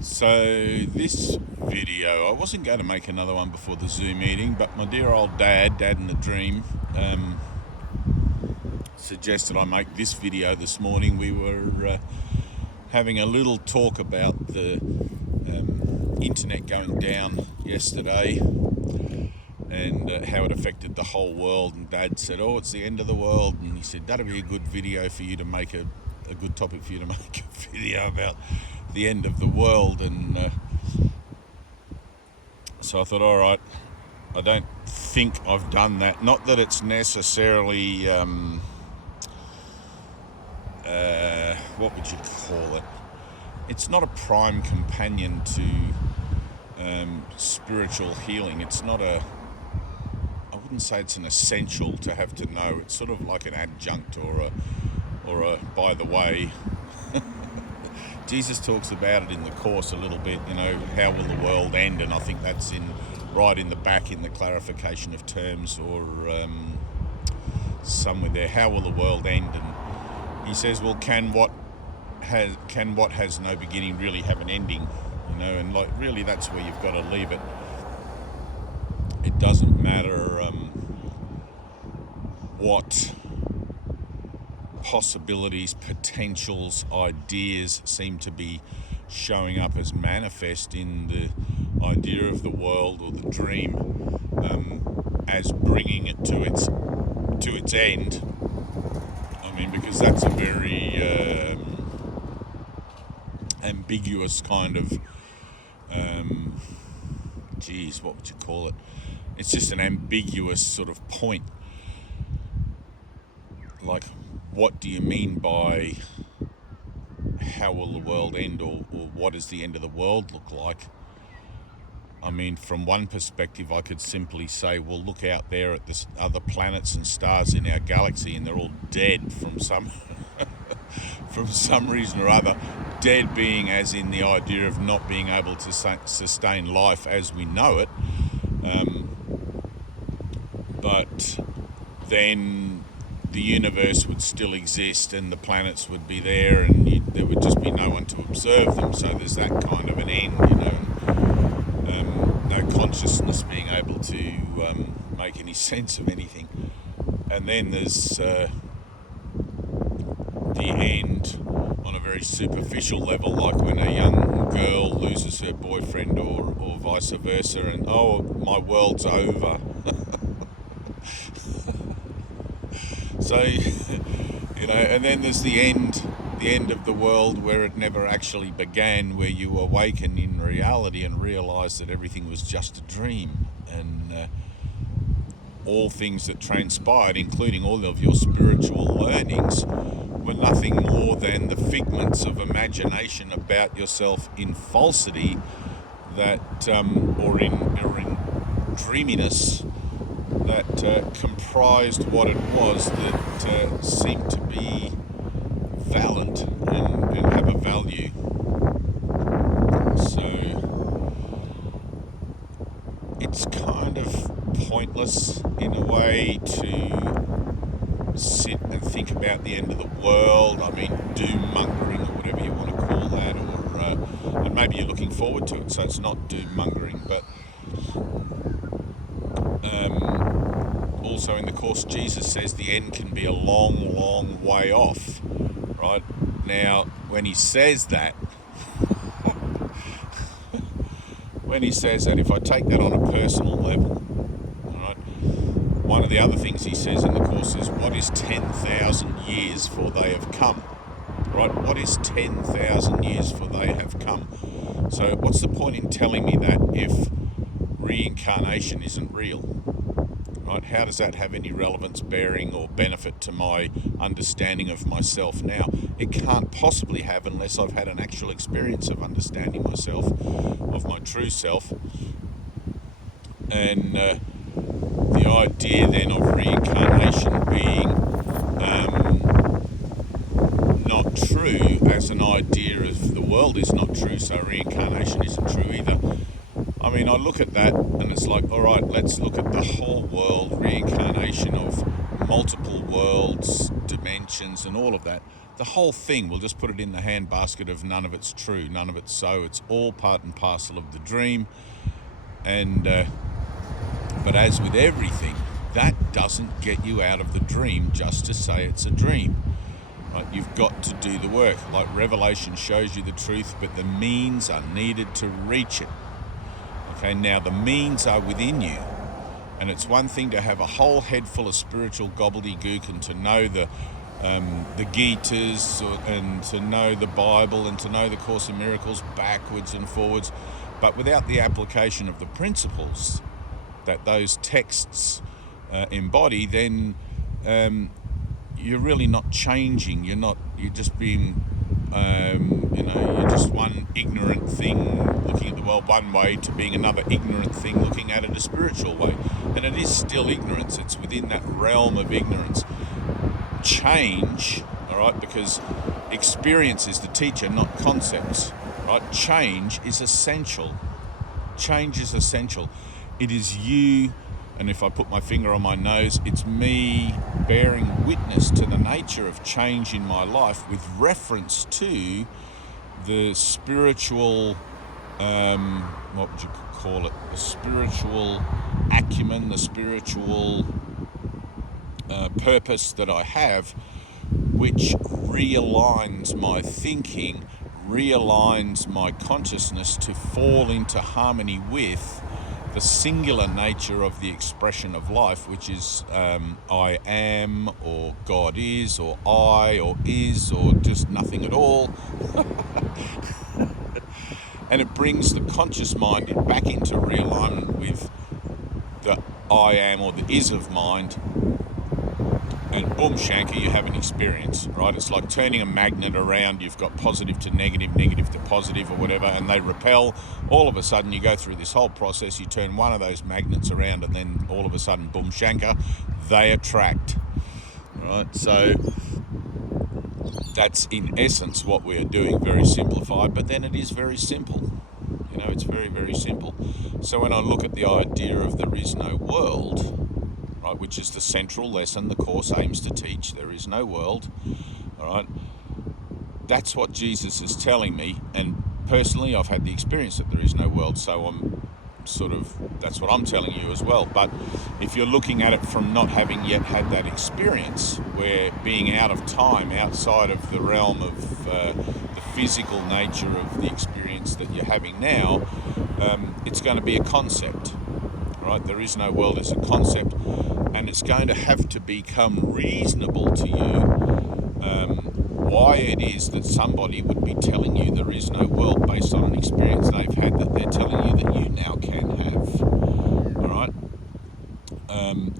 So this video, I wasn't going to make another one before the Zoom meeting, but my dear old dad in the dream, suggested I make this video this morning. We were having a little talk about the internet going down yesterday and how it affected the whole world, and Dad said, "Oh, it's the end of the world," and he said that'd be a good video for you to make a good topic for you to make a video about the end of the world. And so I thought, all right, I don't think I've done that. Not that it's necessarily what would you call it? It's not a prime companion to spiritual healing. It's not I wouldn't say it's an essential to have to know. It's sort of like an adjunct or a by the way. Jesus talks about it in the course a little bit, how will the world end? And I think that's right in the back in the clarification of terms, or somewhere there. How will the world end? And he says, well, can what has no beginning really have an ending? And like really that's where you've got to leave it. It doesn't matter what possibilities, potentials, ideas seem to be showing up as manifest in the idea of the world or the dream, as bringing it to its end. I mean, because that's a very ambiguous kind of what would you call it? It's just an ambiguous sort of point. Like, what do you mean by how will the world end, or what does the end of the world look like? I mean, from one perspective, I could simply say, well, look out there at the other planets and stars in our galaxy, and they're all dead from some from some reason or other. Dead being as in the idea of not being able to sustain life as we know it. But then the universe would still exist and the planets would be there, and there would just be no one to observe them. So there's that kind of an end, no consciousness being able to make any sense of anything. And then there's the end on a very superficial level, like when a young girl loses her boyfriend or vice versa, and oh, my world's over. So, and then there's the end of the world where it never actually began, where you awaken in reality and realize that everything was just a dream, and all things that transpired, including all of your spiritual learnings, were nothing more than the figments of imagination about yourself in falsity, that or in dreaminess, that comprised what it was that seemed to be valid and have a value. So it's kind of pointless in a way to sit and think about the end of the world. I mean, doom-mongering or whatever you want to call that, or and maybe you're looking forward to it, so it's not doom-mongering, but also in the course Jesus says the end can be a long, long way off, right? Now, when he says that, if I take that on a personal level, right, one of the other things he says in the course is, what is 10,000 years for they have come? Right? What is 10,000 years for they have come? So what's the point in telling me that if reincarnation isn't real? Right? How does that have any relevance, bearing, or benefit to my understanding of myself now? It can't possibly have, unless I've had an actual experience of understanding myself, of my true self. And the idea then of reincarnation being not true as an idea of the world is not true, so reincarnation isn't true either. I mean, I look at that and it's like, all right, let's look at the whole world, reincarnation of multiple worlds, dimensions, and all of that. the whole thing, we'll just put it in the handbasket of none of it's true, none of it's so. It's all part and parcel of the dream. And but as with everything, that doesn't get you out of the dream just to say it's a dream. Right? You've got to do the work. Like Revelation shows you the truth, but the means are needed to reach it. Okay, now the means are within you. And it's one thing to have a whole head full of spiritual gobbledygook and to know the Gitas and to know the Bible and to know the Course in Miracles backwards and forwards. But without the application of the principles that those texts embody, then you're really not changing. You're just being, you're just one ignorant thing looking at the world one way to being another ignorant thing looking at it a spiritual way. And it is still ignorance. It's within that realm of ignorance. Change, all right, because experience is the teacher, not concepts, right? Change is essential. Change is essential. It is you, and if I put my finger on my nose, it's me bearing witness to the nature of change in my life with reference to the spiritual, what would you call it? The spiritual acumen, the spiritual purpose that I have, which realigns my thinking, realigns my consciousness to fall into harmony with the singular nature of the expression of life, which is I am, or God is, or I, or is, or just nothing at all. And it brings the conscious mind back into realignment with the I am, or the is of mind. And boom, shanker, you have an experience, right? It's like turning a magnet around. You've got positive to negative, negative to positive, or whatever, and they repel. All of a sudden, you go through this whole process. You turn one of those magnets around, and then all of a sudden, boom, shanker, they attract, right? So that's in essence what we are doing, very simplified, but then it is very simple. It's very, very simple. So when I look at the idea of there is no world, right, which is the central lesson the Course aims to teach, there is no world, all right, that's what Jesus is telling me. And personally, I've had the experience that there is no world, so that's what I'm telling you as well. But if you're looking at it from not having yet had that experience, where being out of time, outside of the realm of the physical nature of the experience that you're having now, it's going to be a concept, right? There is no world as a concept, and it's going to have to become reasonable to you why it is that somebody would be telling you there is no world based on an experience they've had that they're telling you that you now can have. All right?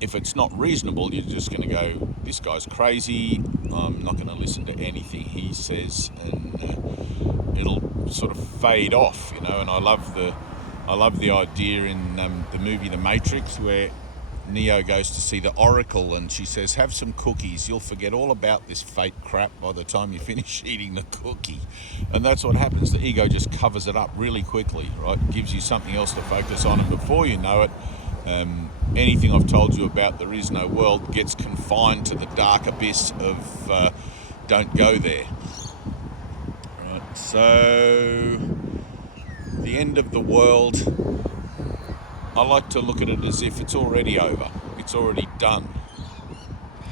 If it's not reasonable, you're just going to go, this guy's crazy, I'm not going to listen to anything he says, and it'll sort of fade off, And I love the idea in the movie The Matrix, where Neo goes to see the Oracle and she says, have some cookies, you'll forget all about this fake crap by the time you finish eating the cookie. And that's what happens. The ego just covers it up really quickly, right? Gives you something else to focus on, and before you know it, anything I've told you about there is no world gets confined to the dark abyss of don't go there. Right, so the end of the world, I like to look at it as if it's already over. It's already done.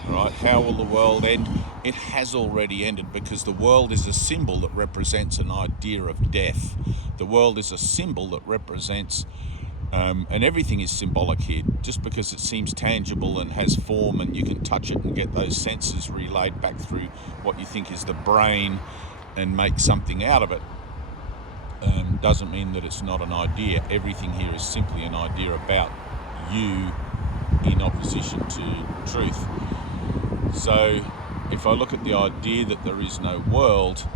Right? How will the world end? It has already ended, because the world is a symbol that represents an idea of death. The world is a symbol that represents, and everything is symbolic here. Just because it seems tangible and has form and you can touch it and get those senses relayed back through what you think is the brain and make something out of it, doesn't mean that it's not an idea. Everything here is simply an idea about you in opposition to truth. So if I look at the idea that there is no world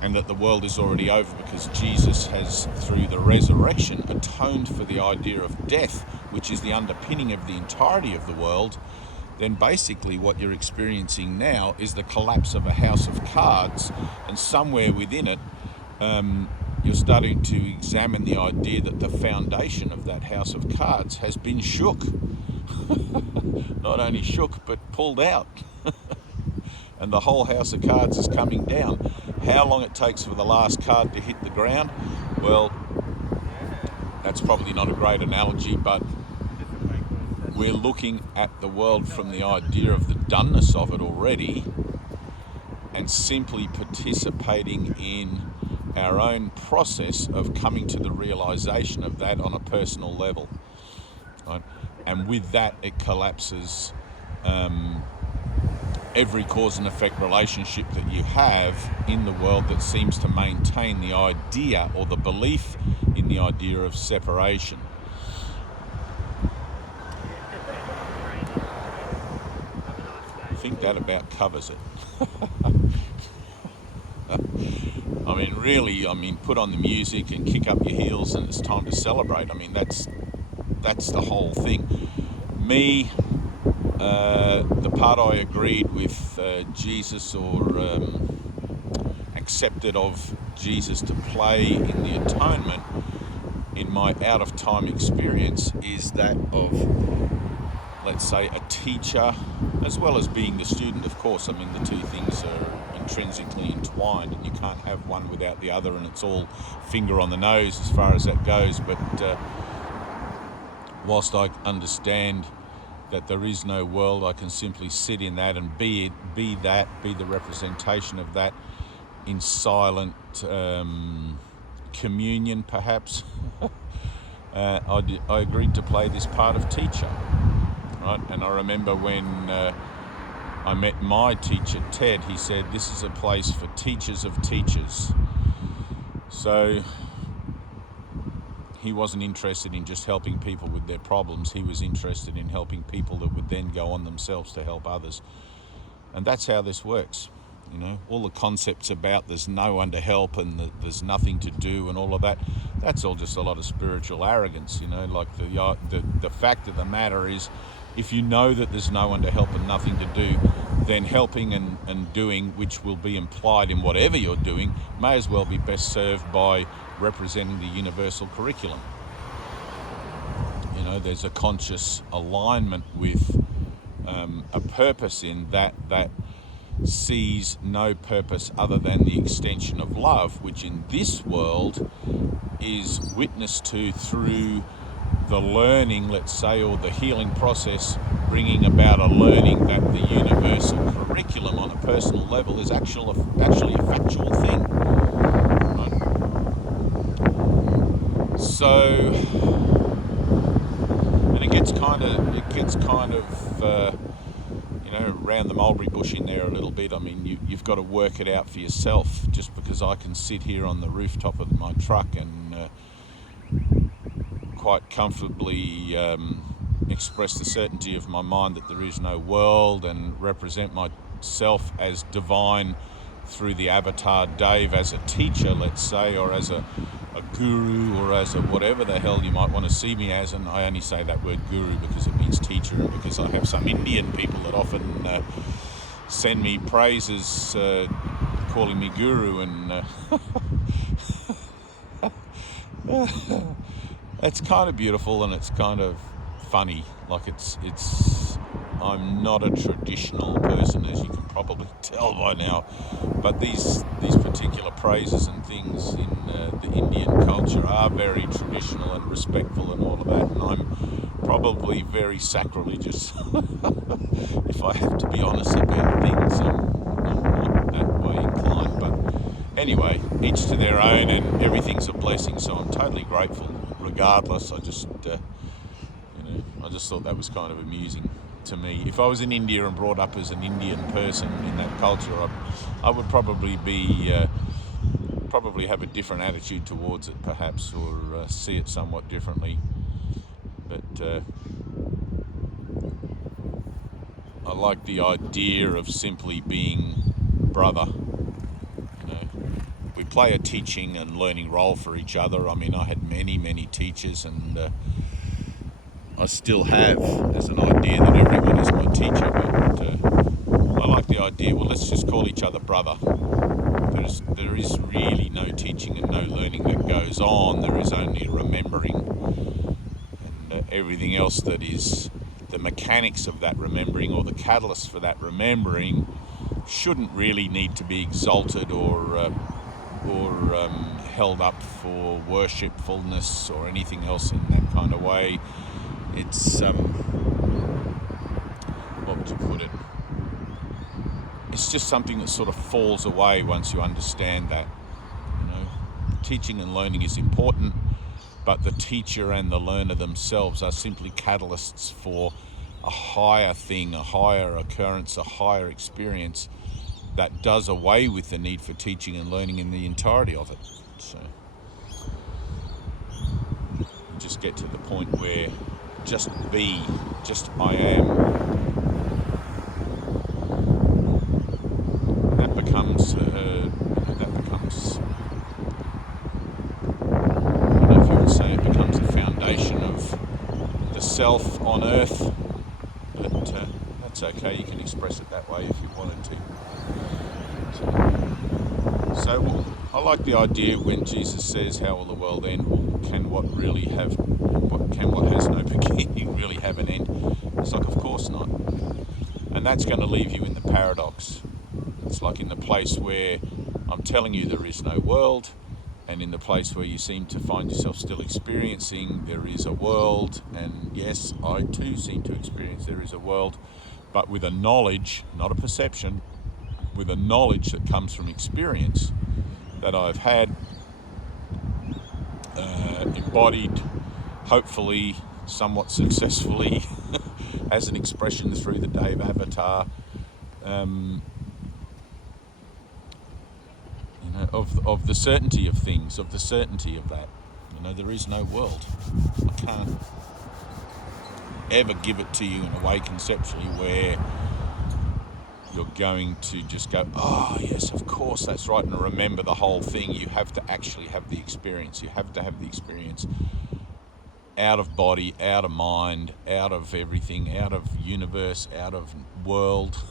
and that the world is already over because Jesus has, through the resurrection, atoned for the idea of death, which is the underpinning of the entirety of the world, then basically what you're experiencing now is the collapse of a house of cards, and somewhere within it, you're starting to examine the idea that the foundation of that house of cards has been shook. Not only shook, but pulled out. and the whole house of cards is coming down. How long it takes for the last card to hit the ground, well, that's probably not a great analogy, but we're looking at the world from the idea of the doneness of it already, and simply participating in our own process of coming to the realization of that on a personal level, right? And with that, it collapses every cause and effect relationship that you have in the world that seems to maintain the idea or the belief in the idea of separation. I think that about covers it. I mean, really, put on the music and kick up your heels and it's time to celebrate. I mean, that's the whole thing. Me, the part I agreed with Jesus, or accepted of Jesus to play in the atonement in my out-of-time experience, is that of, let's say, a teacher, as well as being the student, of course. I mean, the two things are intrinsically entwined, and you can't have one without the other, and it's all finger on the nose as far as that goes. But whilst I understand that there is no world, I can simply sit in that and be the representation of that in silent communion, perhaps. I agreed to play this part of teacher, right? And I remember when I met my teacher, Ted, he said, this is a place for teachers of teachers. So he wasn't interested in just helping people with their problems. He was interested in helping people that would then go on themselves to help others. And that's how this works. You know, all the concepts about there's no one to help and there's nothing to do and all of that, that's all just a lot of spiritual arrogance. You know, like the fact of the matter is, if you know that there's no one to help and nothing to do, then helping and doing, which will be implied in whatever you're doing, may as well be best served by representing the universal curriculum. You know, there's a conscious alignment with a purpose in that sees no purpose other than the extension of love, which in this world is witnessed to through the learning, let's say, or the healing process, bringing about a learning that the universal curriculum on a personal level is actually a factual thing. Right? So, and it gets kind of around the mulberry bush in there a little bit. I mean, you've got to work it out for yourself. Just because I can sit here on the rooftop of my truck and quite comfortably express the certainty of my mind that there is no world, and represent myself as divine through the avatar Dave as a teacher, let's say, or as a guru, or as a whatever the hell you might want to see me as. And I only say that word guru because it means teacher, and because I have some Indian people that often send me praises calling me guru, and it's kind of beautiful and it's kind of funny. Like it's I'm not a traditional person, as you can probably tell by now, but these particular praises and things in the Indian culture are very traditional and respectful and all of that, and I'm probably very sacrilegious if I have to be honest about things. I'm not that way inclined, but anyway, each to their own, and everything's a blessing, so I'm totally grateful regardless. I just thought that was kind of amusing to me. If I was in India and brought up as an Indian person in that culture, I would probably have a different attitude towards it, perhaps, or see it somewhat differently. But I like the idea of simply being brother. You know, we play a teaching and learning role for each other. I mean, I had many teachers, and I still have as an idea that everyone is my teacher, but I like the idea, well, let's just call each other brother. There is really no teaching and no learning that goes on. There is only remembering, and everything else that is the mechanics of that remembering, or the catalyst for that remembering, shouldn't really need to be exalted or held up for worshipfulness or anything else in that kind of way. It's what would you put it? It's just something that sort of falls away once you understand that. Teaching and learning is important, but the teacher and the learner themselves are simply catalysts for a higher thing, a higher occurrence, a higher experience that does away with the need for teaching and learning in the entirety of it. So you just get to the point where just be, just I am. That becomes self on earth, but that's okay. You can express it that way if you wanted to. So I like the idea when Jesus says, "How will the world end? Well, can what has no beginning really have an end?" It's like, of course not. And that's going to leave you in the paradox. It's like in the place where I'm telling you there is no world, and in the place where you seem to find yourself still experiencing there is a world, and yes, I too seem to experience there is a world, but with a knowledge, not a perception, with a knowledge that comes from experience that I've had, embodied, hopefully, somewhat successfully, as an expression through the Dave Avatar, of the certainty of things, of the certainty of that. There is no world. I can't ever give it to you in a way conceptually where you're going to just go, oh yes, of course, that's right, and remember the whole thing. You have to actually have the experience. You have to have the experience out of body, out of mind, out of everything, out of universe, out of world.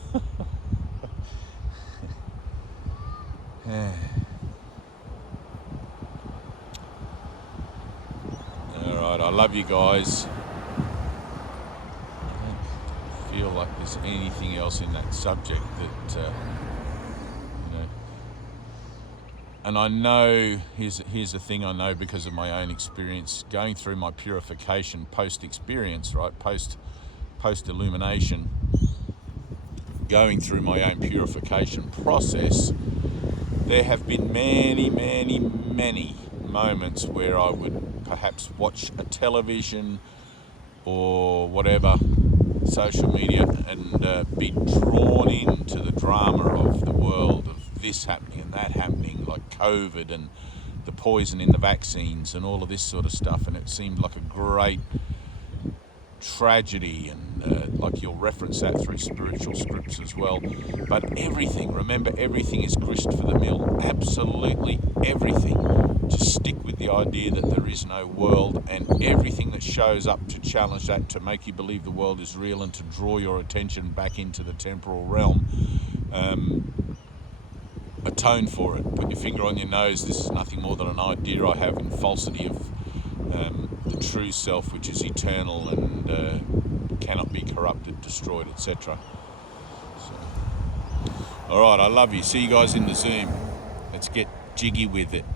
Alright, I love you guys. I don't feel like there's anything else in that subject that, and I know, here's the thing I know because of my own experience, going through my purification post-experience, right, post-illumination, going through my own purification process, there have been many, many, many moments where I would perhaps watch a television or whatever, social media, and be drawn into the drama of the world, of this happening and that happening, like COVID and the poison in the vaccines and all of this sort of stuff, and it seemed like a great tragedy, and like you'll reference that through spiritual scripts as well. But everything, remember, everything is grist for the mill. Absolutely everything. Just stick with the idea that there is no world, and everything that shows up to challenge that, to make you believe the world is real and to draw your attention back into the temporal realm, atone for it. Put your finger on your nose. This is nothing more than an idea I have in falsity of the true self, which is eternal and cannot be corrupted, destroyed, etc. So, all right, I love you. See you guys in the Zoom. Let's get jiggy with it.